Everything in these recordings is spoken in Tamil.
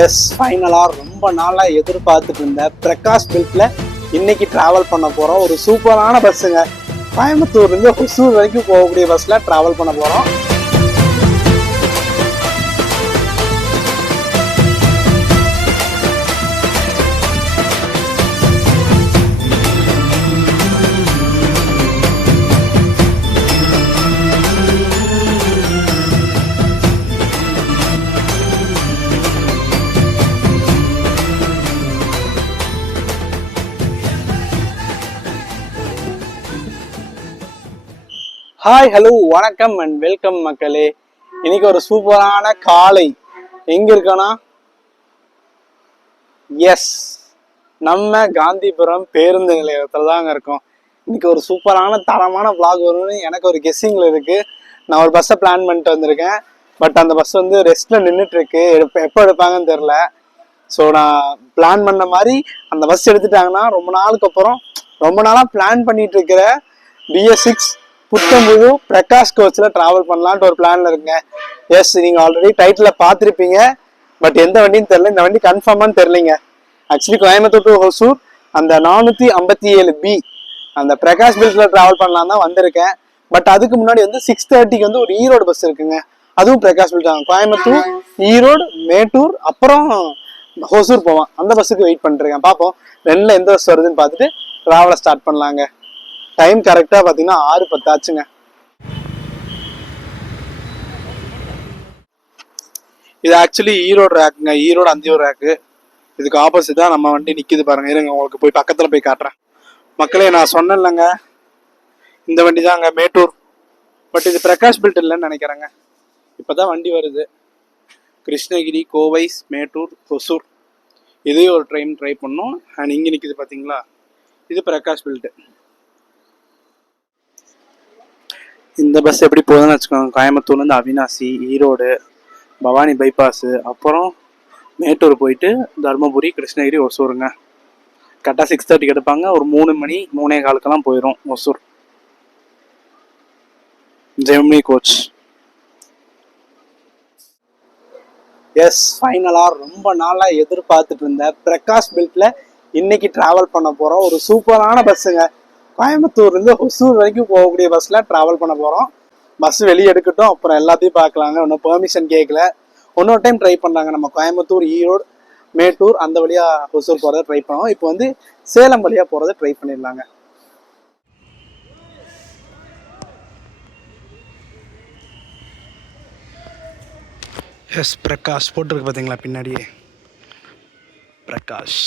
எஸ், ஃபைனலாக ரொம்ப நாளாக எதிர்பார்த்துட்டு இருந்த பிரகாஷ் பில்ட்ல இன்னைக்கு டிராவல் பண்ண போகிறோம். ஒரு சூப்பரான பஸ்ஸுங்க. கோயம்புத்தூர்லேருந்து ஹொசூர் வரைக்கும் போகக்கூடிய பஸ்ஸில் டிராவல் பண்ண போகிறோம். ஹாய், ஹலோ, வணக்கம் அண்ட் வெல்கம் மக்களே. இன்னைக்கு ஒரு சூப்பரான காலை. எங்க இருக்கோன்னா, எஸ், நம்ம காந்திபுரம் பேருந்து நிலையத்துல தாங்க இருக்கோம். இன்னைக்கு ஒரு சூப்பரான தரமான விளாக் வரும்னு எனக்கு ஒரு கெஸ்ஸிங்ல இருக்கு. நான் ஒரு பஸ்ஸை பிளான் பண்ணிட்டு வந்திருக்கேன். பட் அந்த பஸ் வந்து ரெஸ்ட்ல நின்றுட்டு இருக்கு. எப்போ எடுப்பாங்கன்னு தெரில. ஸோ நான் பிளான் பண்ண மாதிரி அந்த பஸ் எடுத்துட்டாங்கன்னா ரொம்ப நாளாக பிளான் பண்ணிட்டு இருக்கிற BS6 புத்தம்புது பிரகாஷ் கோச்ல டிராவல் பண்ணலான்ட்டு ஒரு பிளான்ல இருக்குங்க. எஸ், நீங்க ஆல்ரெடி டைட்டில் பார்த்துருப்பீங்க. பட் எந்த வண்டின்னு தெரியல. இந்த வண்டி கன்ஃபார்மான்னு தெரியலைங்க. ஆக்சுவலி கோயம்புத்தூர் டு ஹொசூர் அந்த 457B அந்த பிரகாஷ் பில்ட்ல டிராவல் பண்ணலாம் தான் வந்திருக்கேன். பட் அதுக்கு முன்னாடி வந்து 6:30க்கு வந்து ஒரு ஈரோடு பஸ் இருக்குங்க. அதுவும் பிரகாஷ் பில்ட் தான். கோயம்புத்தூர், ஈரோடு, மேட்டூர், அப்புறம் ஹொசூர் போவான். அந்த பஸ்ஸுக்கு வெயிட் பண்ணிருக்கேன். பார்ப்போம் ரெண்டுல எந்த பஸ் வருதுன்னு பார்த்துட்டு டிராவலை ஸ்டார்ட் பண்ணலாங்க. டைம் கரெக்டா பாத்தீங்கன்னா 6:10 ஆச்சுங்க. இது ஆக்சுவலி ஈரோடு ரேக்குங்க. ஈரோடு அந்தியூர் ரேக்கு. இதுக்கு ஆப்போசிட் தான் நம்ம வண்டி நிக்குது பாருங்க. இருங்க, உங்களுக்கு போய் பக்கத்துல போய் காட்டுறேன். மக்களே, நான் சொன்னேன் இல்லைங்க, இந்த வண்டி தாங்க மேட்டூர். பட் இது பிரகாஷ் பில்ட் இல்லைன்னு நினைக்கிறேங்க. இப்பதான் வண்டி வருது. கிருஷ்ணகிரி, கோவை, மேட்டூர், ஹொசூர் இதையும் ஒரு ட்ரை பண்ணோம். அண்ட் இங்க நிக்குது பாத்தீங்களா, இது பிரகாஷ் பில்ட். இந்த பஸ் எப்படி போகுதுன்னு வச்சுக்கோங்க. கோயம்புத்தூர்லேருந்து அவினாசி, ஈரோடு, பவானி பைபாஸு, அப்புறம் மேட்டூர் போயிட்டு தருமபுரி, கிருஷ்ணகிரி, ஒசூருங்க. கரெக்டாக 6:30க்கு எடுப்பாங்க. ஒரு 3 மணி 3:15 போயிடும் ஒசூர். ஜெமினி கோச். எஸ், ஃபைனலாக ரொம்ப நாளாக எதிர்பார்த்துட்டு இருந்த பிரகாஷ் பில்ட்ல இன்னைக்கு டிராவல் பண்ண போகிறோம். ஒரு சூப்பரான பஸ்ஸுங்க. கோயம்புத்தூர்லேருந்து ஹொசூர் வரைக்கும் போகக்கூடிய பஸ்ல டிராவல் பண்ண போகிறோம். பஸ் வெளியே எடுக்கட்டும், அப்புறம் எல்லாத்தையும் பார்க்கலாங்க. ஒன்றும் பெர்மிஷன் கேட்கல. இன்னொரு டைம் ட்ரை பண்ணாங்க. நம்ம கோயம்புத்தூர், ஈரோடு, மேட்டூர் அந்த வழியா ஹொசூர் போகிறத ட்ரை பண்ணோம். இப்போ வந்து சேலம் வழியா போகிறத ட்ரை பண்ணிடலாங்க. எஸ், பிரகாஷ் போட்டிருக்கு பார்த்தீங்களா பின்னாடியே, பிரகாஷ்.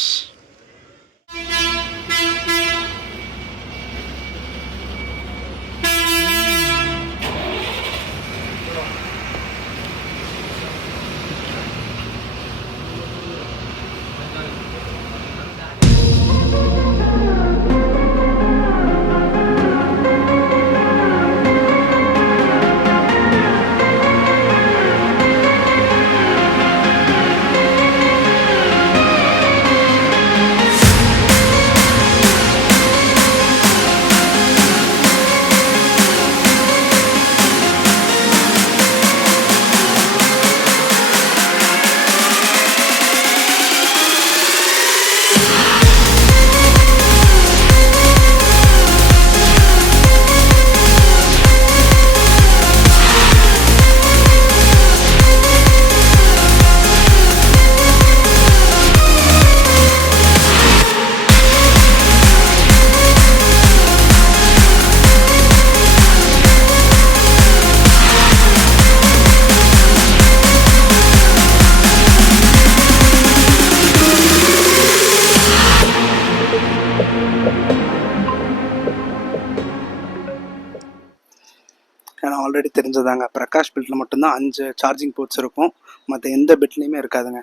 ஆல்ரெடி தெரிஞ்சதாங்க, பிரகாஷ் பில்ட்ல மட்டும்தான் 5 சார்ஜிங் போர்ட்ஸ் இருக்கும். மற்ற எந்த பில்ட்லையுமே இருக்காதுங்க.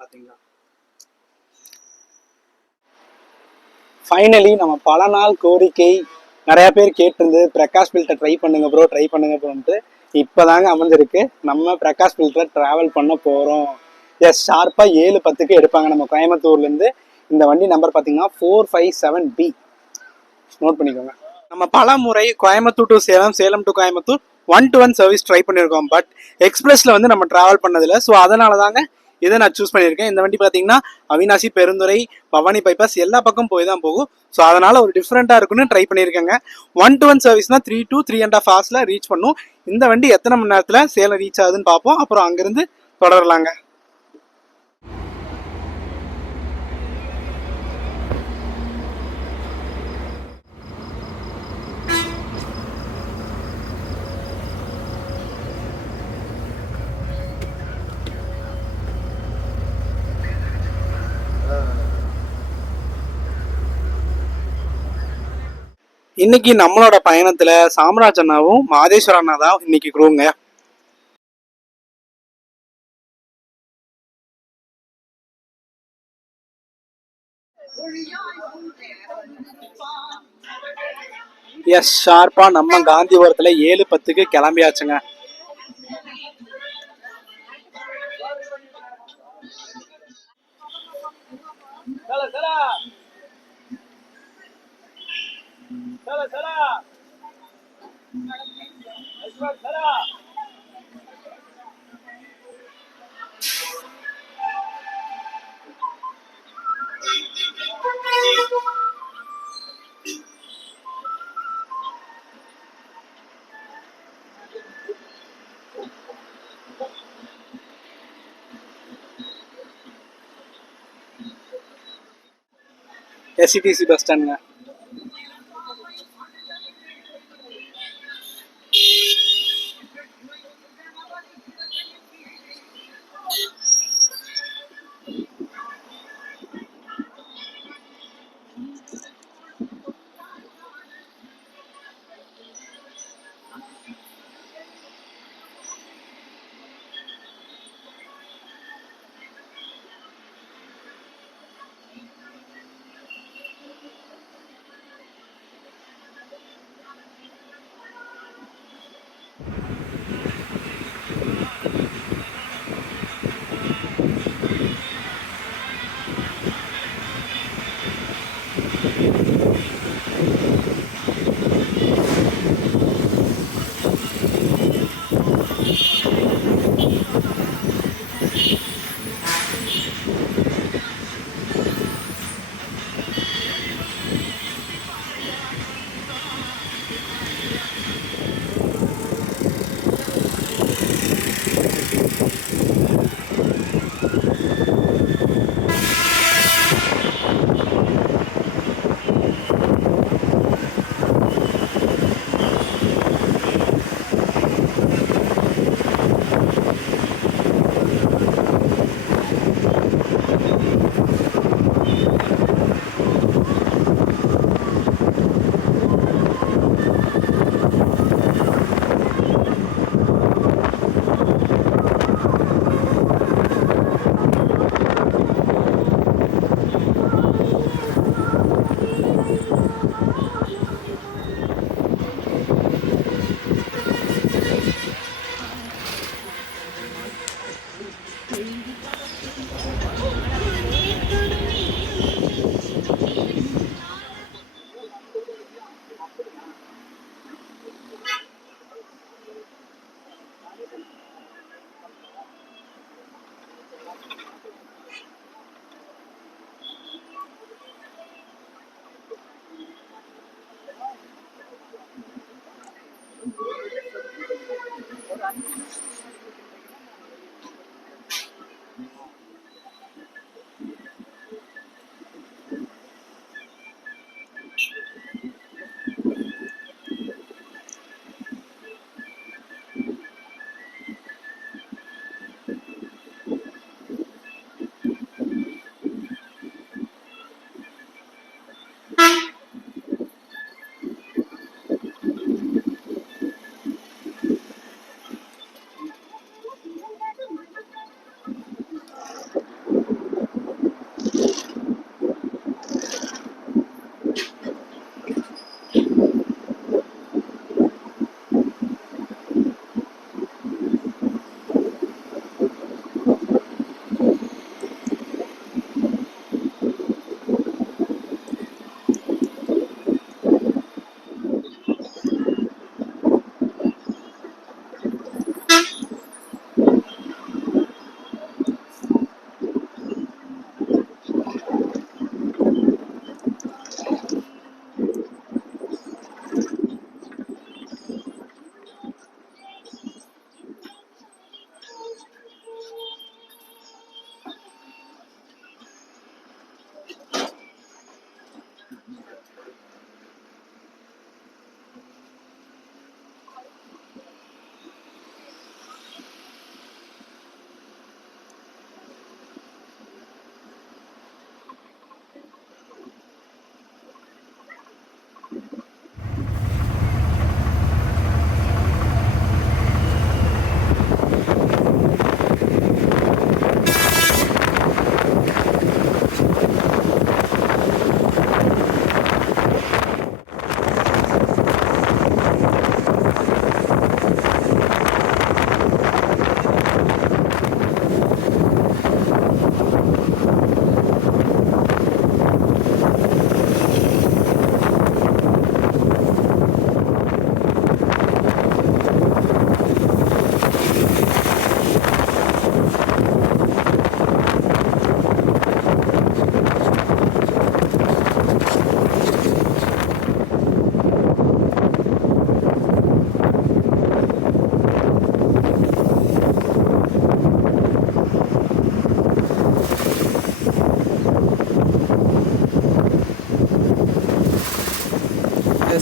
பார்த்தீங்களா, ஃபைனலி நம்ம பல நாள் கோரிக்கை நிறைய பேர் கேட்டிருந்து பிரகாஷ் பில்ட்டை ட்ரை பண்ணுங்க ப்ரோன்ட்டு இப்போதாங்க அமைஞ்சிருக்கு. நம்ம பிரகாஷ் பில்ட்ல ட்ராவல் பண்ண போகிறோம். எஸ், ஷார்ப்பாக 7:10க்கு எடுப்பாங்க நம்ம கோயம்புத்தூர்லேருந்து. இந்த வண்டி நம்பர் பார்த்தீங்கன்னா 457B. நோட் பண்ணிக்கோங்க. நம்ம பல முறை Coimbatore to Salem, Salem to Coimbatore 1-to-1 service try பண்ணியிருக்கோம். பட் எக்ஸ்பிரஸ்ல வந்து நம்ம டிராவல் பண்ணதில்லை. ஸோ அதனால தாங்க இதை நான் சூஸ் பண்ணியிருக்கேன். இந்த வண்டி பார்த்தீங்கன்னா அவினாசி, பெருந்துறை, பவானி பைபாஸ் எல்லா பக்கம் போய் தான் போகும். ஸோ அதனால ஒரு டிஃப்ரெண்ட்டாக இருக்குன்னு ட்ரை பண்ணியிருக்கேங்க. 1-to-1 சர்வீஸ்னா 3 to 3.5 hours ரீச் பண்ணும். இந்த வண்டி எத்தனை மணி நேரத்தில் சேலம் ரீச் ஆகுதுன்னு பார்ப்போம். அப்புறம் அங்கிருந்து தொடரலாங்க. இன்னைக்கு நம்மளோட பயணத்துல சாம்ராஜ் அண்ணாவும் மாதேஸ்வர அண்ணா தான் இன்னைக்கு குரூங்க. எஸ், ஷார்ப்பா நம்ம காந்திபுரத்துல 7:10க்கு கிளம்பியாச்சுங்க. எஸ்சிடிசி பஸ் ஸ்டாண்டுங்க.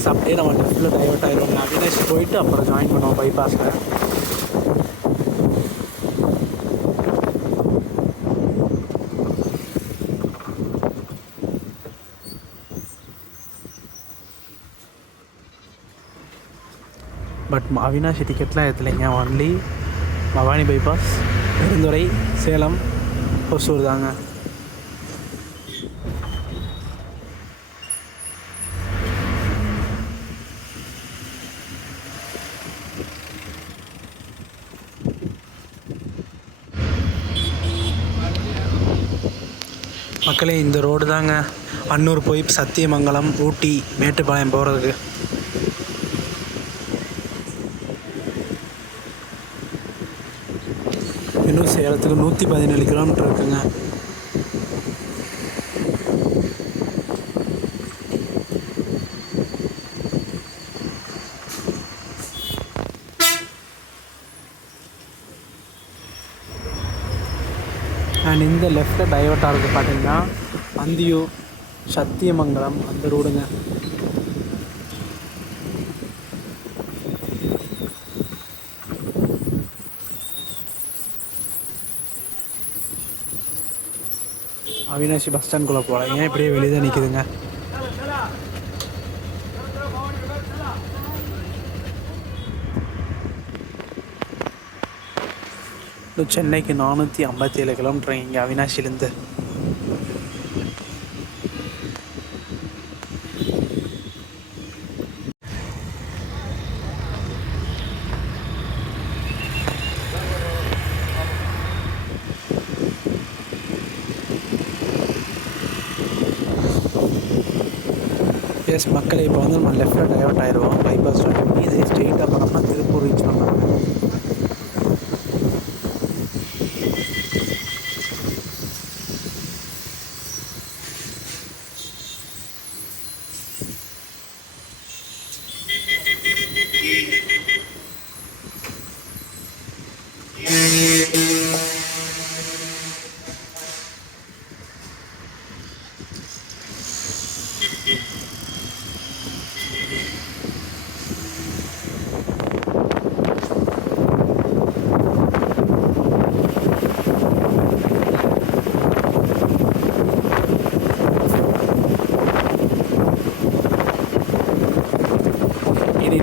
எஸ் அப்படியே நம்ம லெஃப்ட்டில் டைவர்ட் ஆகிடுவோம். அவினாஷி போயிட்டு அப்புறம் ஜாயின் பண்ணுவோம் பைபாஸில். பட் அவினாஷி டிக்கெட்லாம் எடுத்துலைங்க. ஒன்லி பவானி பைபாஸ், பெருந்துறை, சேலம், ஒசூர் தாங்க. மக்களே இந்த ரோடு தாங்க அன்னூர் போய் சத்தியமங்கலம், ஊட்டி, மேட்டுப்பாளையம் போகிறதுக்கு. இன்னும் சேலத்துக்கு 117 கிலோமீட்டர் இருக்குங்க. அண்ட் இந்த லெஃப்ட்டில் டைவர்ட் ஆகிறது பார்த்தீங்கன்னா அந்தியூர், சத்தியமங்கலம் அந்த ரோடுங்க. அவினாஷி பஸ் ஸ்டாண்ட்குள்ளே போகலாம். ஏன் இப்படியே வெளியே தான் நிற்குதுங்க. சென்னைக்கு 457 கிலோமீட்டர் இங்கே அவினாஷிலேருந்து. எஸ் மக்களே, இப்போ வந்து நம்ம லெஃப்ட்டில் டைவர்ட் ஆயிடுவோம் பைபாஸ் ரோடு. இதே ஸ்ட்ரெயிட்டாக போனோம்னா திருப்பூர் ரீச் பண்ணலாம்.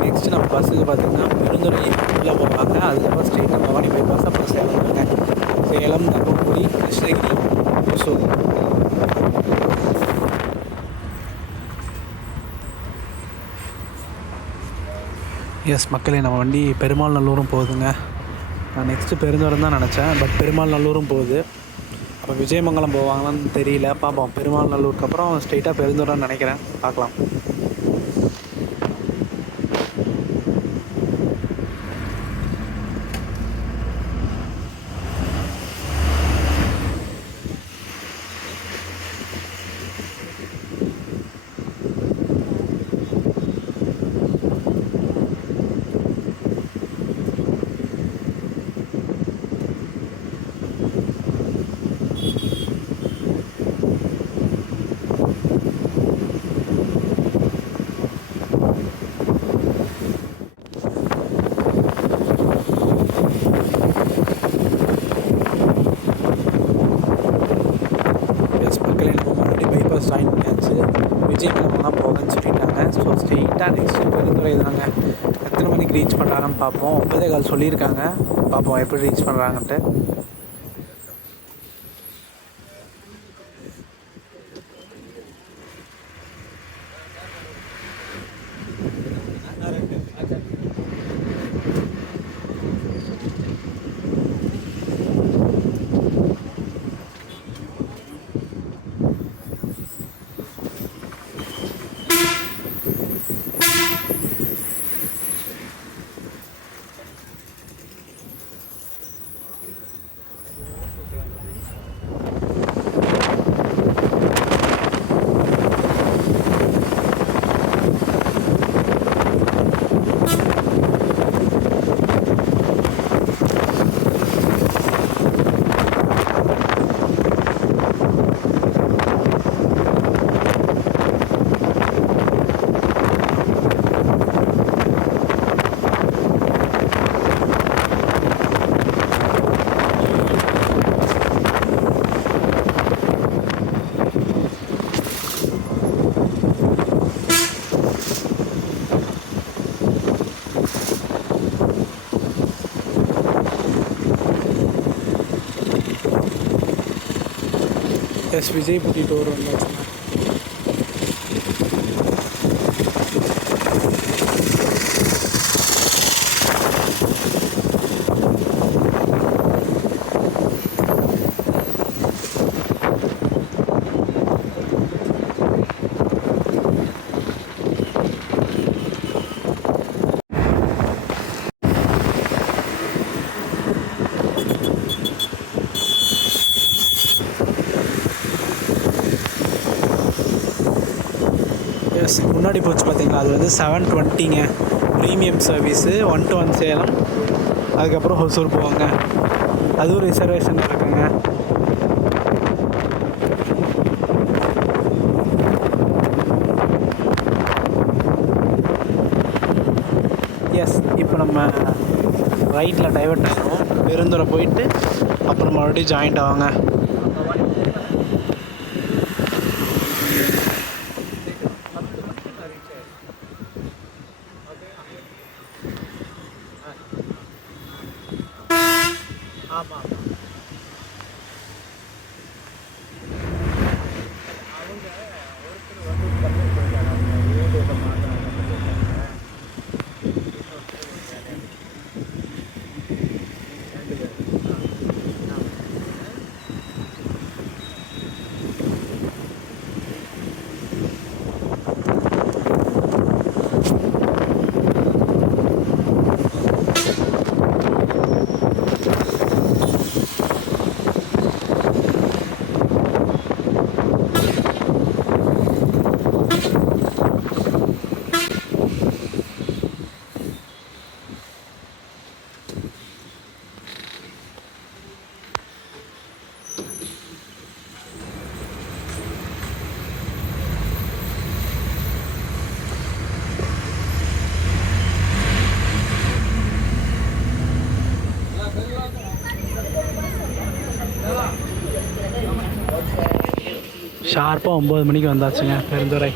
நெக்ஸ்ட் நம்ம பஸ்ஸுக்கு பார்த்திங்கன்னா பெருந்துறை உள்ளே போகிறாங்க. அதுக்கப்புறம் ஸ்ட்ரெயிட்டாக பவானி பைபாஸ், அப்புறம் சேலம் தாங்க. சேலம், தர்மபுரி, கிருஷ்ணகிரி, ஒசூர். எஸ் மக்களே, நம்ம வண்டி பெருமாள் நல்லூரும் போகுதுங்க. நான் நெக்ஸ்ட்டு பெருந்துறை தான் நினச்சேன், பட் பெருமாள் நல்லூரும் போகுது. அப்போ விஜயமங்கலம் போவாங்களான்னு தெரியல, பார்ப்போம். பெருமாள் நல்லூருக்கு அப்புறம் ஸ்ட்ரெயிட்டாக பெருந்துறைன்னு நினைக்கிறேன், பார்க்கலாம். ஜாயின் பண்ணியாச்சு. விஜயமங்கலம் தான் போகன்னு சொல்லிட்டாங்க. ஸோ ஸ்ட்ரெயிட்டாக நெக்ஸ்ட்டு பெருந்துறை தாங்க. எத்தனை மணிக்கு ரீச் பண்ணுறாங்கன்னு பார்ப்போம். 9:15 சொல்லியிருக்காங்க, பார்ப்போம் எப்படி ரீச் பண்ணுறாங்கன்ட்டு. எஸ் விஜய்பட்டி டோர் வந்தாச்சுங்க. எஸ் முன்னாடி போச்சு பார்த்தீங்களா, அது வந்து 720ங்க ப்ரீமியம் சர்வீஸு 1 to 1 சேலம், அதுக்கப்புறம் ஹொசூர் போவாங்க. அதுவும் ரிசர்வேஷன் இருக்குங்க. எஸ் இப்போ நம்ம ரைட்டில் டைவர்ட் ஆகிடுவோம். பெருந்துறை போயிட்டு அப்புறம் மறுபடியும் ஜாயிண்ட் ஆவாங்க. ஷார்ப்பாக 9 மணிக்கு வந்தாச்சுங்க பெருந்துறை.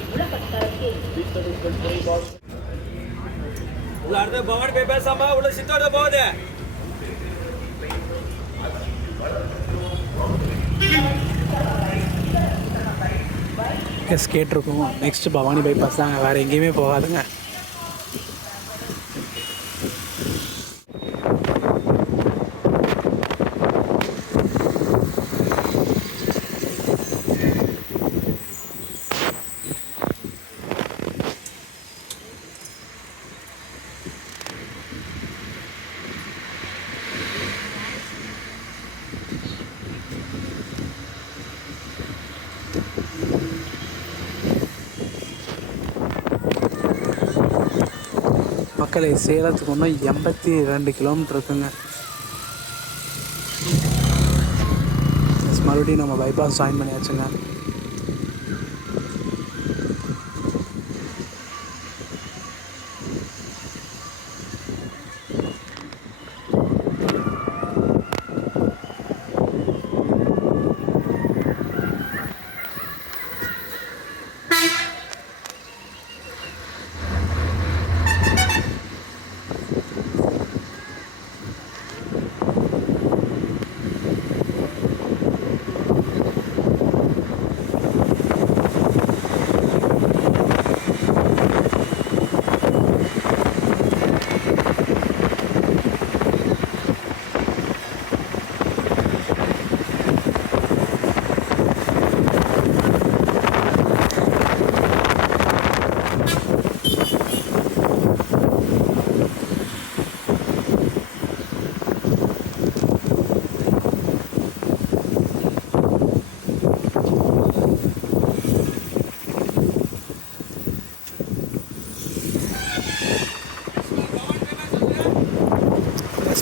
எஸ் கேட்டிருக்கோம். நெக்ஸ்ட்டு பவானி பைபாஸ் தாங்க, வேறு எங்கேயுமே போகாதுங்க. மக்களே, சேலத்துக்கு ஒன்றும் 82 கிலோமீட்டர் இருக்குங்க. மறுபடியும் நம்ம பைபாஸ் ஜாயின் பண்ணியாச்சுங்க.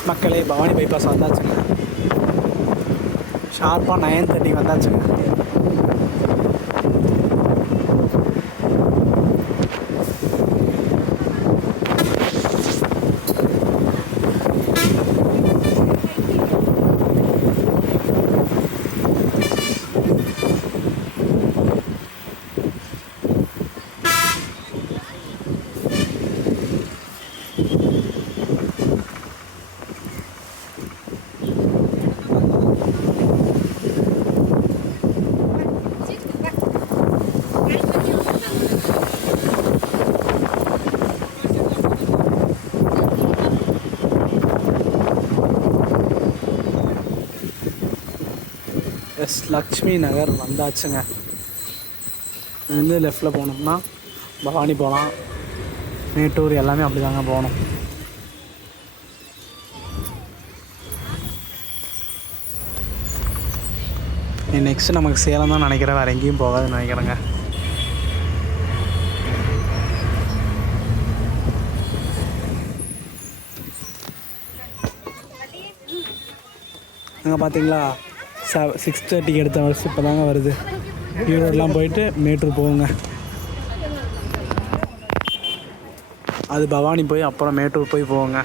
மக்களே, பவானி பைபாஸ் வந்தாச்சுங்க. ஷார்ப்பாக 9:30 வந்தாச்சுங்க. எஸ் லக்ஷ்மி நகர் வந்தாச்சுங்க. இருந்து லெஃப்டில் போனோம்னா பவானி போகலாம், மேட்டூர் எல்லாமே அப்படி தாங்க போகணும். நெக்ஸ்ட்டு நமக்கு சேலம் தான் நினைக்கிறேன், வேறு எங்கேயும் போகாதுன்னு நினைக்கிறேங்க. அங்கே பார்த்தீங்களா 6:30க்கு எடுத்த பஸ் இப்போ தாங்க வருது. ஈரோடெலாம் போயிட்டு மேட்டூர் போகுங்க. அது பவானி போய் அப்புறம் மேட்டூர் போய் போவோங்க.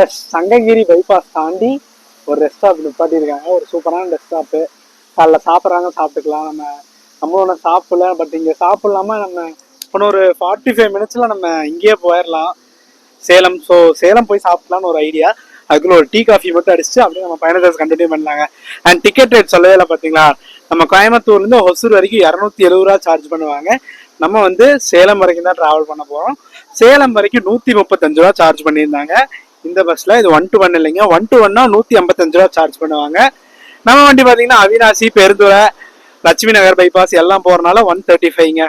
எஸ், சங்ககிரி பைபாஸ் தாண்டி ஒரு ரெஸ்ட் ஸ்டாப் நிப்பாட்டியிருக்காங்க. ஒரு சூப்பரான ரெஸ்ட் ஸ்டாப்பு. காலைல சாப்பிட்றாங்க, சாப்பிட்டுக்கலாம். நம்ம ஒன்றும் சாப்பிடல, பட் இங்கே சாப்பிட்லாமல் நம்ம இன்னொரு 45 மினிட்ஸில் நம்ம இங்கேயே போயிடலாம் சேலம். ஸோ சேலம் போய் சாப்பிட்லான்னு ஒரு ஐடியா. அதுக்குள்ள ஒரு டீ காஃபி மட்டும் அடிச்சுட்டு அப்படியே நம்ம பயணத்தை கண்டினியூ பண்ணலாங்க. அண்ட் டிக்கெட் ரேட் சொல்லவே இல்லை பார்த்தீங்களா. நம்ம கோயம்புத்தூர்லேருந்து ஹொசூர் வரைக்கும் 270 ரூபா சார்ஜ் பண்ணுவாங்க. நம்ம வந்து சேலம் வரைக்கும் தான் ட்ராவல் பண்ண போகிறோம். சேலம் வரைக்கும் 135 ரூபா சார்ஜ் பண்ணியிருந்தாங்க இந்த பஸ்ல. இது 1 to 1 இல்லைங்க, 1 to 1னா 155 ரூபா சார்ஜ் பண்ணுவாங்க. நம்ம வண்டி பார்த்தீங்கன்னா அவினாசி, பெருந்துறை, லட்சுமி நகர் பைபாஸ் எல்லாம் போறதுனால 135ங்க.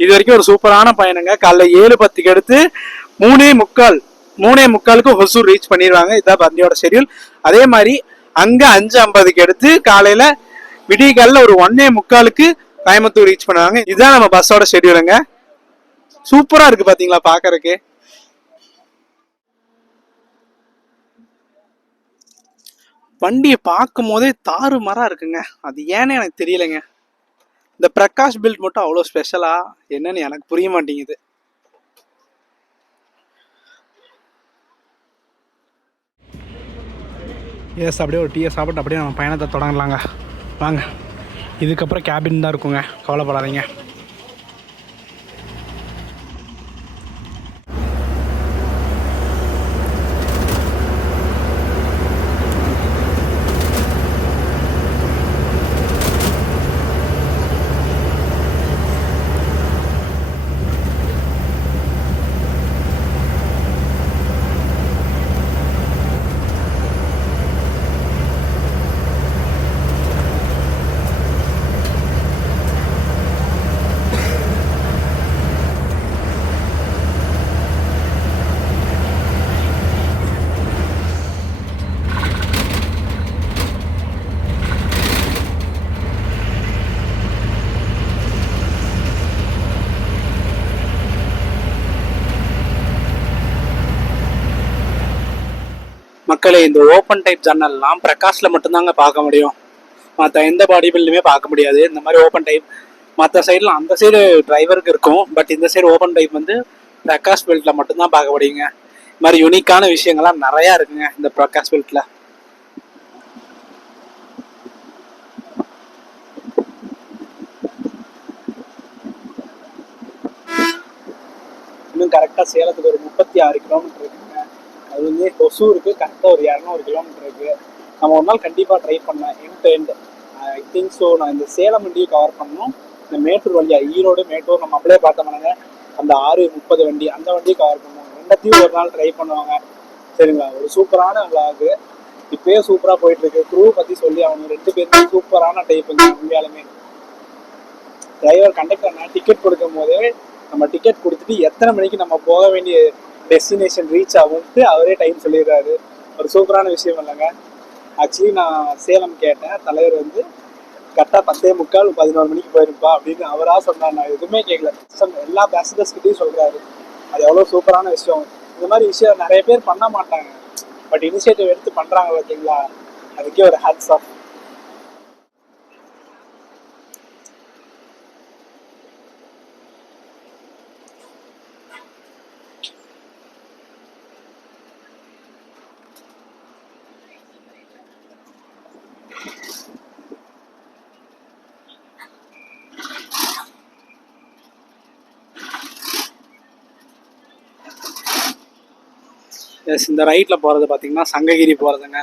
இது வரைக்கும் ஒரு சூப்பரான பயணங்க. காலைல 7:10க்கு எடுத்து 3:45க்கு ஹொசூர் ரீச் பண்ணிடுவாங்க. இதுதான் வண்டியோட ஷெடியூல். அதே மாதிரி அங்க 5:50க்கு எடுத்து காலையில விடிய காலில் ஒரு 1:45க்கு கோயம்புத்தூர் ரீச் பண்ணுவாங்க. இதுதான் நம்ம பஸ்ஸோட ஷெடியூலுங்க. சூப்பரா இருக்கு பாத்தீங்களா பாக்குறதுக்கு. வண்டியை பார்க்கும் போதே தாறுமாறா இருக்குங்க. அது ஏன்னு எனக்கு தெரியலைங்க. இந்த பிரகாஷ் பில்ட் மட்டும் அவ்வளோ ஸ்பெஷலா என்னன்னு எனக்கு புரிய மாட்டேங்குது. எஸ், அப்படியே ஒரு டீயை சாப்பிட்டு அப்படியே நம்ம பயணத்தை தொடங்கலாங்க. வாங்க, இதுக்கப்புறம் கேபின் தான் இருக்குங்க, கவலைப்படாதீங்க. மக்களே, இந்த ஓப்பன் டைப் ஜன்னல்லாம் பிரகாஷ்ல மட்டும்தாங்க பார்க்க முடியும். மற்ற எந்த பாடி பில்டுமே பார்க்க முடியாது இந்த மாதிரி ஓப்பன் டைப். மற்ற சைடில் அந்த சைடு டிரைவருக்கு இருக்கும், பட் இந்த சைடு ஓப்பன் டைப் வந்து பிரகாஷ் பெல்ட்ல மட்டும்தான் பார்க்க முடியுங்க. இது மாதிரி யூனிக்கான விஷயங்கள்லாம் நிறையா இருக்குங்க இந்த பிரகாஷ் பெல்ட்ல. இங்கேருந்து கரெக்டாக சேலத்துக்கு ஒரு 36 கிலோமீட்டர் இருக்குங்க. அது வந்து ஒசூருக்கு கரெக்டாக ஒரு 200 கிலோமீட்டர் இருக்குது. நம்ம ஒரு நாள் கண்டிப்பாக ட்ரை பண்ணேன் end to end. I think so நான் இந்த சேலம் வண்டியை கவர் பண்ணணும். இந்த மேட்டூர் வழியாக ஈரோடு மேட்டூர் நம்ம அப்படியே பார்த்தோம்னாங்க அந்த 6:30 வண்டி அந்த வண்டியை கவர் பண்ணுவோம். ரெண்டத்தையும் ஒரு நாள் ட்ரை பண்ணுவாங்க சரிங்களா. ஒரு சூப்பரான விளாகு இப்பயே சூப்பராக போயிட்டுருக்கு. க்ரூ பற்றி சொல்லி அவங்க 2 பேருமே சூப்பரான டைப்புங்க. உண்மையாலுமே டிரைவர் கண்டக்டர் டிக்கெட் கொடுக்கும் போதே நம்ம டிக்கெட் கொடுத்துட்டு எத்தனை மணிக்கு நம்ம போக வேண்டிய டெஸ்டினேஷன் ரீச் ஆகும்ட்டு அவரே டைம் சொல்லிடுறாரு. ஒரு சூப்பரான விஷயம் இல்லைங்க. ஆக்சுவலி நான் சேலம் கேட்டேன், தலைவர் வந்து கரெக்டாக 10:45 11 மணிக்கு போயிருப்பா அப்படின்னு அவராக சொன்னார். நான் எதுவுமே கேட்கல, எல்லா பேசஞ்சர்ஸ் கிட்டையும் சொல்கிறாரு. அது எவ்வளோ சூப்பரான விஷயம். இந்த மாதிரி விஷயம் நிறைய பேர் பண்ண மாட்டாங்க, பட் இனிஷியேட்டிவ் எடுத்து பண்ணுறாங்க பார்த்தீங்களா, அதுக்கே ஒரு ஹேட்ஸ் ஆஃப். இந்த ரைட்ல போறது பாத்தீங்கன்னா சங்ககிரி போறதுங்க.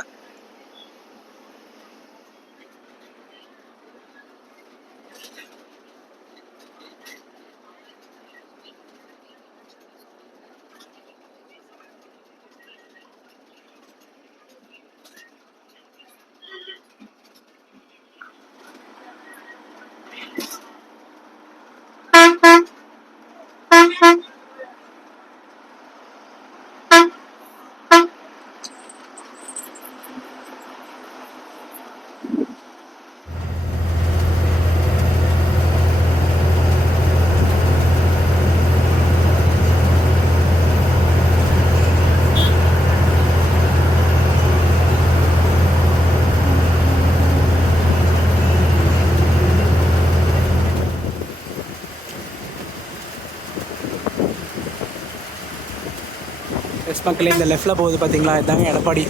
மக்களே இந்த லெஃப்ட்ல போகுது பார்த்தீங்களா, இதாங்க எடப்பாடி.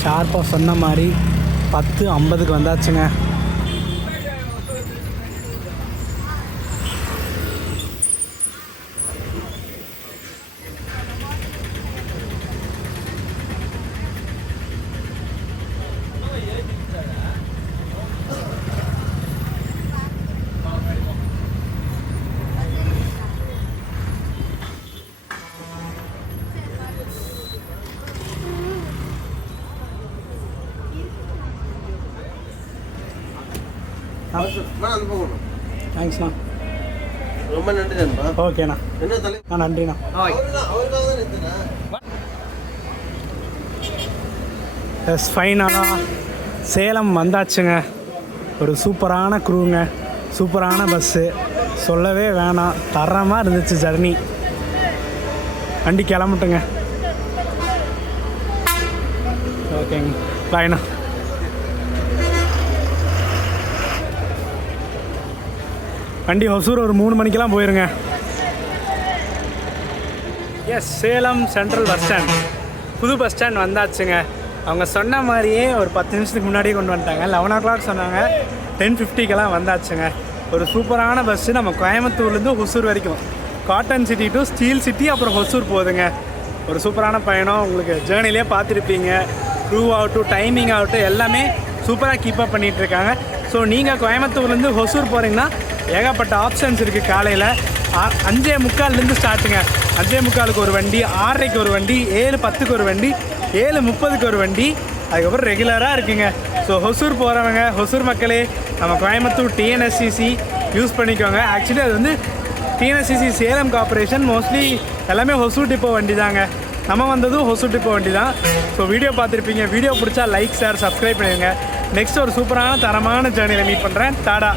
ஷார்ப்பாக சொன்ன மாதிரி 10:50க்கு வந்தாச்சுங்க. தேங்க்ஸ்ண்ணா, ரொம்ப நன்றி நண்பா. ஓகேண்ணா, நன்றிண்ணா. எஸ் ஃபைனலாக சேலம் வந்தாச்சுங்க. ஒரு சூப்பரான க்ரூங்க, சூப்பரான பஸ்ஸு, சொல்லவே வேணாம், தரமாக இருந்துச்சு ஜர்னி. வண்டி கிளம்பட்டுங்க. ஓகேங்க, பாய்ண்ணா. வண்டி ஒசூர் ஒரு 3 மணிக்கெல்லாம் போயிருங்க. Yes, Salem central bus stand, புது பஸ் ஸ்டாண்ட் வந்தாச்சுங்க. அவங்க சொன்ன மாதிரியே ஒரு 10 நிமிஷத்துக்கு முன்னாடியே கொண்டு வந்துட்டாங்க. 11 o'clock சொன்னாங்க, 10:50க்கெல்லாம் வந்தாச்சுங்க. ஒரு சூப்பரான பஸ்ஸு நம்ம கோயம்புத்தூர்லேருந்து ஒசூர் வரைக்கும், cotton city to steel city அப்புறம் ஒசூர் போகுதுங்க. ஒரு சூப்பரான பயணம். உங்களுக்கு ஜேர்னிலே பார்த்துருப்பீங்க, க்ரூ ஆகட்டும் டைமிங் ஆகட்டும் எல்லாமே சூப்பராக கீப்பப் பண்ணிகிட்ருக்காங்க. ஸோ நீங்கள் கோயம்புத்தூர்லேருந்து ஒசூர் போகிறீங்கன்னா ஏகப்பட்ட ஆப்ஷன்ஸ் இருக்குது. காலையில் 5:45 ஸ்டார்ட்டுங்க. 5:45 ஒரு வண்டி, 6:30 ஒரு வண்டி, 7:10 ஒரு வண்டி, 7:30 ஒரு வண்டி, அதுக்கப்புறம் ரெகுலராக இருக்குங்க. ஸோ ஹொசூர் போகிறவங்க, ஹொசூர் மக்களே, நம்ம கோயம்புத்தூர் டிஎன்எஸ்சிசி யூஸ் பண்ணிக்கோங்க. ஆக்சுவலி அது வந்து டிஎன்எஸ்சிசி சேலம் கார்பரேஷன், மோஸ்ட்லி எல்லாமே ஹொசூர் டிப்போ வண்டி தாங்க. நம்ம வந்ததும் ஹொசூர் டிப்போ வண்டி தான். ஸோ வீடியோ பார்த்துருப்பீங்க. வீடியோ பிடிச்சா லைக், ஷேர், சப்ஸ்கிரைப் பண்ணிடுங்க. நெக்ஸ்ட் ஒரு சூப்பரான தரமான ஜேர்னியில் மீட் பண்ணுறேன். டாடா.